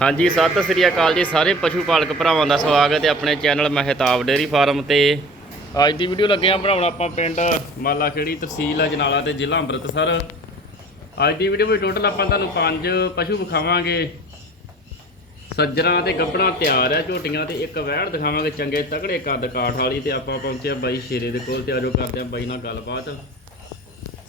ਹਾਂਜੀ, ਸਤਿ ਸ੍ਰੀ ਅਕਾਲ ਜੀ ਸਾਰੇ ਪਸ਼ੂ ਪਾਲਕ ਭਰਾਵਾਂ ਦਾ ਸਵਾਗਤ ਹੈ ਆਪਣੇ ਚੈਨਲ ਮਹਿਤਾਬ ਡੇਅਰੀ ਫਾਰਮ ਤੇ। ਅੱਜ ਦੀ ਵੀਡੀਓ ਲੱਗੇ ਆ ਬਣਾਉਣ ਆਪਾਂ ਪਿੰਡ ਮਾਲਾ ਖੇੜੀ ਤਹਿਸੀਲ ਅਜਨਾਲਾ ਤੇ ਜ਼ਿਲ੍ਹਾ ਅੰਮ੍ਰਿਤਸਰ। ਅੱਜ ਦੀ ਵੀਡੀਓ ਵਿੱਚ ਟੋਟਲ ਆਪਾਂ ਤੁਹਾਨੂੰ ਪੰਜ ਪਸ਼ੂ ਵਿਖਾਵਾਂਗੇ। ਸੱਜਰਾਂ ਤੇ ਗੱਬਣਾ ਤਿਆਰ ਹੈ ਝੋਟੀਆਂ ਤੇ ਇੱਕ ਵਹਿੜ ਦਿਖਾਵਾਂਗੇ, ਚੰਗੇ ਤਗੜੇ ਕੱਦ ਕਾਠ ਵਾਲੀ ਤੇ ਆਪਾਂ ਪਹੁੰਚੇ ਬਾਈ ਸ਼ੇਰੇ ਦੇ ਕੋਲ ਤੇ ਆਜੋ ਕਰਦੇ ਆ ਬਾਈ ਨਾਲ ਗੱਲਬਾਤ।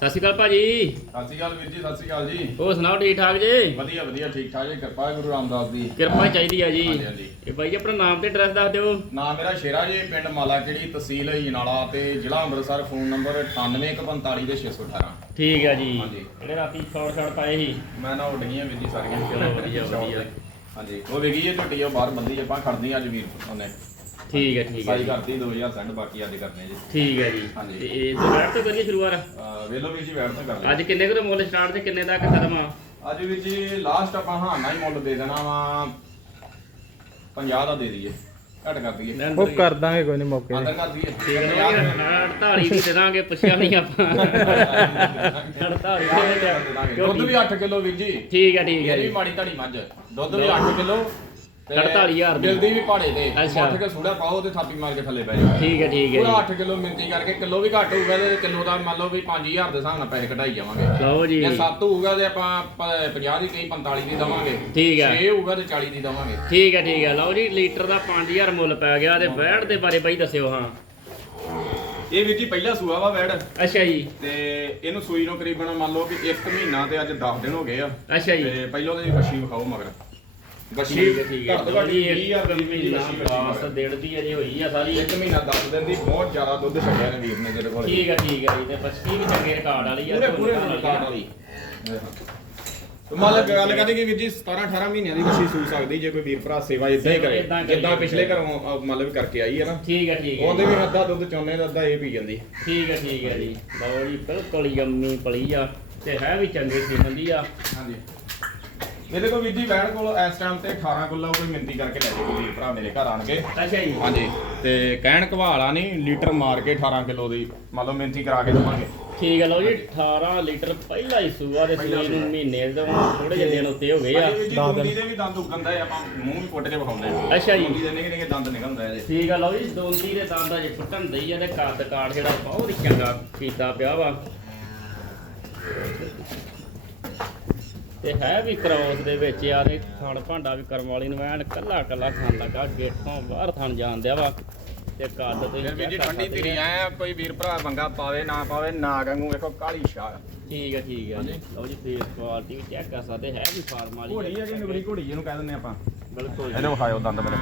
ਸਤਿ ਸ਼੍ਰੀ ਅਕਾਲ ਭਾਜੀ। ਸਤਿ ਸ਼੍ਰੀ ਅਕਾਲ ਵੀਰ ਜੀ ਸਤਿ ਸ਼੍ਰੀ ਅਕਾਲ ਜੀ। ਹੋਰ ਸੁਣਾਓ ਠੀਕ ਠਾਕ ਜੀ? ਵਧੀਆ ਵਧੀਆ ਠੀਕ ਠਾਕ ਜੀ ਕਿਰਪਾ ਹੈ ਗੁਰੂ ਰਾਮਦਾਸ ਦੀ। ਕਿਰਪਾ ਚਾਹੀਦੀ ਆ ਜੀ। ਹਾਂਜੀ, ਹਾਂਜੀ। ਇਹ ਬਾਈ ਜੀ ਆਪਣਾ ਨਾਮ ਤੇ ਐਡਰੈਸ ਦੱਸ ਦਿਓ। ਨਾਮ ਮੇਰਾ ਸ਼ੇਰਾ ਜੀ ਪਿੰਡ ਮਾਲਾਕਿੜੀ ਤਹਿਸੀਲ ਜਨਾਲਾ ਤੇ ਜ਼ਿਲ੍ਹਾ ਅੰਮ੍ਰਿਤਸਰ ਫੋਨ ਨੰਬਰ 9845 ਦੇ 618 ਠੀਕ ਆ ਜੀ। ਹਾਂਜੀ। ਜਿਹੜੇ ਰਾਤੀ ਸ਼ਾਰਟ ਸ਼ਾਰਟ ਪਾਏ ਸੀ। ਮੈਂ ਨਾ ਉੱਡ ਗਈਆਂ ਵੀਰ ਜੀ ਸਾਰੀਆਂ। ਚਲੋ ਵਧੀਆ, ਵਧੀਆ। ਹਾਂਜੀ। ਉਹ ਇਹ ਝੁੱਟੀ ਆ ਬਾਹਰ ਬੰਦੀ ਆਪਾਂ ਖੜਦੀ ਅੱਜ ਵੀਰ ਉਹਨੇ। ਠੀਕ ਹੈ ਠੀਕ ਹੈ ਸਾਈ। ਕਰਤੀ 2000 ਸੈਂਡ ਬਾਕੀ ਅੱਜ ਕਰਨੇ ਜੀ। ਠੀਕ ਹੈ ਜੀ। ਹਾਂਜੀ। ਤੇ ਇਹ ਦੁਪਹਿਰ ਤੋਂ ਕਰੀਏ ਸ਼ੁਰੂਆਤ? ਅਹ ਵੇਲੋ ਵੀਰ ਜੀ ਵੈਟ ਤੋਂ ਕਰ ਲਿਆ ਅੱਜ ਕਿੰਨੇ ਕੁ ਦਾ ਮੁੱਲ ਸਟਾਰਟ ਤੇ ਕਿੰਨੇ ਤੱਕ ਖਤਮ ਆ? ਅੱਜ ਵੀਰ ਜੀ ਲਾਸਟ ਆਪਾਂ ਹਾਂ ਨਾ ਹੀ ਮੁੱਲ ਦੇ ਦੇਣਾ ਵਾ। 50 ਦਾ ਦੇ ਦਈਏ ਘੱਟ ਕਰ ਦਈਏ। ਉਹ। ਕਰ ਦਾਂਗੇ ਕੋਈ ਨਹੀਂ ਮੌਕੇ ਆਦਰ ਤੇ। ਕਰ ਦਈਏ। ਠੀਕ ਹੈ ਨਾ 48 ਦੀ ਦੇ ਦਾਂਗੇ ਪੁੱਛਿਆ ਨਹੀਂ ਆਪਾਂ। 48 ਦੇ ਦਿਆਂਗੇ। ਦੁੱਧ ਵੀ 8 ਕਿਲੋ ਵੀਰ ਜੀ। ਠੀਕ ਹੈ ਠੀਕ ਹੈ ਇਹ ਵੀ ਜੀ। ਮਾੜੀ ਧੜੀ ਮੱਝ। ਦੁੱਧ ਵੀ 8 ਕਿਲੋ। 48,000 ਦੀ। ਜਲਦੀ ਵੀ ਪਾੜੇ ਤੇ। ਅੱਛਾ। ਉੱਠ ਕੇ ਸੂੜਾ ਪਾਓ ਤੇ ਥਾਪੀ ਮਾਰ ਕੇ ਥੱਲੇ ਬਹਿ ਜਾਓ। ਠੀਕ ਹੈ ਠੀਕ ਹੈ ਪੂਰਾ ਜੀ। 8 ਕਿਲੋ ਮਿੰਤੀ ਕਰਕੇ ਕਿਲੋ ਵੀ ਘੱਟ ਹੋਊਗਾ ਤੇ ਕਿਲੋ ਦਾ ਮੰਨ ਲਓ ਵੀ 5000 ਦੇ ਹਿਸਾਬ ਨਾਲ ਪੈਸੇ ਕਢਾਈ ਜਾਵਾਂਗੇ। ਲਓ ਜੀ। ਜੇ 7 ਹੋਊਗਾ ਤੇ ਆਪਾਂ ਪ- 50 ਦੀ ਕਈ 45 ਦੀ ਦਵਾਂਗੇ। ਠੀਕ ਹੈ। 6 ਹੋਊਗਾ ਤੇ 40 ਦੀ ਦਵਾਂਗੇ। ਠੀਕ ਹੈ ਠੀਕ ਹੈ। ਲਓ ਜੀ ਲੀਟਰ ਦਾ 5000 ਮੁੱਲ ਪੈ ਗਿਆ ਤੇ ਬੈੜ ਦੇ ਬਾਰੇ ਬਾਈ ਦੱਸਿਓ ਹਾਂ। ਇਹ ਵੀਰ ਜੀ ਪਹਿਲਾ ਸੂਆ ਵਾ ਵੈੜ। ਅੱਛਾ ਜੀ। ਤੇ ਇਹਨੂੰ ਸੂਈ ਨੂੰ ਕਰੀਬਨ ਮੰਨ ਲਓ ਕਿ 1 ਮਹੀਨਾ ਤੇ ਅੱਜ 10 ਦਿਨ ਹੋ ਗਏ ਆ। ਅੱਛਾ ਜੀ। ਤੇ ਪਹਿਲਾਂ ਉਹਦੀ ਬੱਛੀ ਵਿਖਾਓ ਮਗਰ। ਬੱਛੀ ਠੀਕ ਹੈ ਠੀਕ ਹੈ। ਘੱਟ ਤੋਂ ਘੱਟ ਜੀ 20000 ਇੱਕ ਦੀ ਮਹੀਨਾ ਬੱਛੀ ਬਾਸ ਮਗਰ। ਡੇਢ ਦੀ ਅਜੇ ਹੋਈ ਆ ਸਾਰੀ। ਇੱਕ ਮਹੀਨਾ 10 ਦਿਨ ਦੀ ਬਹੁਤ ਜ਼ਿਆਦਾ ਦੁੱਧ ਛੱਡਿਆ ਨੇ ਵੀਰ ਨੇ ਜਿਹਦੇ ਕੋਲ। ਠੀਕ ਹੈ ਠੀਕ ਹੈ ਜੀ ਤੇ ਬਸਤੀ ਵੀ ਚੰਗੇ ਰਿਕਾਰਡ ਵਾਲੀ ਆ ਪੂਰੇ ਪੂਰੇ ਰਿਕਾਰਡ ਵਾਲੀ। ਮੰਨ ਲਓ ਗੱਲ ਕਰੀ ਕਿ ਵੀਰ ਜੀ 17 18 ਮਹੀਨਿਆਂ ਦੀ ਬੱਛੀ ਸੂ ਸਕਦੀ ਜੇ ਕੋਈ ਵੀਰ ਭਰਾ ਸੇਵਾ ਇਦਾਂ ਹੀ ਕਰੇ ਜਿੱਦਾਂ ਪਿਛਲੇ ਘਰੋਂ ਵੀ ਕਰਕੇ ਆਈ ਹੈ ਨਾ। ਠੀਕ ਹੈ ਠੀਕ ਹੈ ਉਹਦੇ ਵੀ ਅੱਧਾ ਦੁੱਧ ਚੋਨੇ ਦਾ ਅੱਧਾ ਇਹ ਪੀ ਜਾਂਦੀ। ਠੀਕ ਹੈ ਠੀਕ ਹੈ ਜੀ। ਲਓ ਜੀ ਬਿਲਕੁਲ ਯੰਮੀ ਪਲੀ ਆ ਤੇ ਹੈ ਵੀ ਚੰਗੇ ਸੀਮਨ ਦੀ ਆ। ਹਾਂਜੀ। ਇਹਦੇ ਕੋਲ ਵੀਰ ਜੀ ਵੈਣ ਕੋਲ ਇਸ ਟਾਈਮ ਤੇ 18 ਕਿਲੋ ਕੋਈ ਮਿੰਤੀ ਕਰਕੇ ਲੈ ਜਾਓ ਵੀਰ ਭਰਾ ਮੇਰੇ ਘਰ ਆਣ ਕੇ। ਅੱਛਾ ਜੀ। ਹਾਂਜੀ ਤੇ ਕਹਿਣ ਘਵਾਲਾ ਨਹੀਂ ਲੀਟਰ ਮਾਰ ਕੇ 18 ਕਿਲੋ ਦੀ ਮੰਨ ਲਓ ਮਿੰਤੀ ਕਰਾ ਕੇ ਦਵਾਂਗੇ। ਠੀਕ ਹੈ ਲਓ ਜੀ 18 ਲੀਟਰ ਪਹਿਲਾ ਹੀ ਸੂਆ ਦੇ ਸੂਏ ਨੂੰ। ਮਹੀਨੇ ਤੋਂ ਥੋੜੇ ਜਿਹੇ ਦਿਨ ਉੱਤੇ ਹੋ ਗਏ ਆ। ਜੀ ਦੁੰਦੀ। ਦੇ ਵੀ ਦੰਦ ਉੱਗੰਦਾ ਆਪਾਂ ਮੂੰਹ ਵੀ ਫੁੱਟ ਕੇ ਵਿਖਾਉਂਦੇ ਆ। ਅੱਛਾ ਜੀ। ਦੁੰਦੀ ਦੇ ਨਿੱਕੇ ਨਿੱਕੇ ਦੰਦ ਨਿਕਲਦਾ ਇਹਦੇ। ਠੀਕ ਆ ਲਓ ਜੀ ਦੋਂਦੀ ਦੇ ਦੰਦਾਂ ਜੇ ਫੁੱਟਣ ਦਈ ਆ ਤੇ ਕੱਦ ਕਾਠ ਜਿਹੜਾ ਬਹੁਤ ਹੀ ਚੰਗਾ ਕੀਤਾ ਪਿਆ ਵਾ। ਤੇ ਹੈ ਵੀ ਕ੍ਰੋਸ ਦੇ ਵਿੱਚ ਆ ਤੇ ਥਣ ਭਾਂਡਾ ਵੀ ਕਰਮ ਵਾਲੀ ਨੂੰ ਐਨ ਕੱਲਾ ਕੱਲਾ ਖਾਣ ਲੱਗਾ ਗੇਠੋਂ ਬਾਹਰ ਥਣ ਜਾਂਦਿਆ ਵਾ। ਤੇ ਕੱਦ ਤੇ ਫਿਰ ਵੀਰ ਜੀ ਠੰਡੀ ਧੀਰੀ ਆਇਆ ਕੋਈ ਵੀਰ ਭਰਾ ਬੰਗਾ ਪਾਵੇ ਨਾ ਪਾਵੇ ਨਾ ਵਾਂਗੂ ਵੇਖੋ ਕਾਲੀ ਸ਼ਾਹ। ਠੀਕ ਹੈ ਠੀਕ ਹੈ ਲਓ ਜੀ ਫੇਸ ਕੁਆਲਿਟੀ ਵੀ ਚੈੱਕ ਕਰ ਸਕਦੇ ਹੈ ਵੀ ਫਾਰਮ ਵਾਲੀ ਘੋੜੀ ਹੈ। ਜੀ ਨਗਰੀ ਘੋੜੀ ਜਿਹਨੂੰ ਕਹਿ ਦਿੰਦੇ ਆਪਾਂ। ਬਿਲਕੁਲ ਇਹਦੇ ਵਿਖਾਇਓ ਦੰਦ ਮੇਰੇ।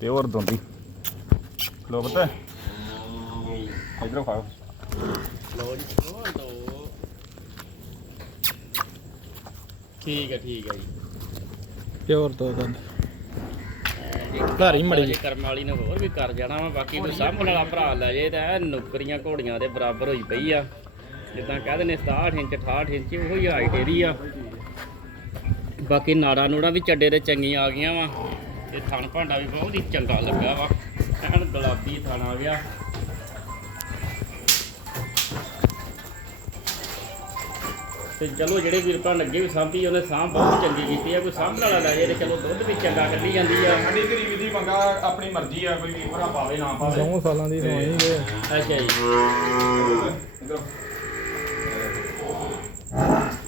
ਤੇ ਹੋਰ ਦੁੰਦੀ। ਲੋ ਪਤਾ। ਇਧਰੋਂ ਖਾਓ ਲਓ ਜੀ ਖੋਲ ਦੋ ਠੀਕ ਹੈ ਠੀਕ ਹੈ ਜੀ। ਪਿਓਰ ਦੋ ਦੰਦ ਘਰ ਹੀ ਮੜੀ। ਜੀ ਕਰਮ ਵਾਲੀ ਨੇ ਹੋਰ ਵੀ ਕਰ ਜਾਣਾ ਵਾ ਬਾਕੀ ਕੋਈ ਸਾਂਭਣ ਵਾਲਾ ਭਰਾ ਲੈ ਜੇ ਤਾਂ ਨੁਕਰੀਆਂ ਘੋੜੀਆਂ ਦੇ ਬਰਾਬਰ ਹੋਈ ਪਈ ਆ। ਜਿੱਦਾਂ ਕਹਿੰਦੇ ਨੇ 67 ਇੰਚ 68 ਇੰਚ ਉਹੀ ਹਾਈਟ ਇਹਦੀ ਆ। ਬਾਕੀ ਨਾੜਾ ਨੂੜਾ ਵੀ ਚੱਡੇ ਤੇ ਚੰਗੀਆਂ ਆ ਗਈਆਂ ਵਾ। ਤੇ ਥਣ ਭਾਂਡਾ ਵੀ ਬਹੁਤ ਹੀ ਚੰਗਾ ਲੱਗਾ ਵਾ। ਐਨ ਗੁਲਾਬੀ ਥਣ ਆ ਗਿਆ। ਤੇ ਚਲੋ ਜਿਹੜੇ ਵੀਰ ਭਰਾ ਲੱਗੇ ਵੀ ਸਾਂਭੀ ਉਹਨੇ ਸਾਂਭ ਬਹੁਤ ਚੰਗੀ ਕੀਤੀ ਆ ਕੋਈ ਸਾਂਭਣ ਵਾਲਾ ਲੈ ਜੇ ਚਲੋ ਦੁੱਧ ਵੀ ਚੰਗਾ ਕੱਢੀ ਜਾਂਦੀ ਆ। ਠੰਡੀ ਧੀਰੀ ਵਿਧੀ ਬੰਗਾ ਆਪਣੀ ਮਰਜ਼ੀ ਆ ਕੋਈ ਵੀਰ ਭਰਾ ਪਾਵੇ ਨਾ ਪਾਵੇ। ਦੋ ਸਾਲਾਂ ਦੀ ਦਵਾਈ ਜੇ ਅੱਛਾ ਜੀ।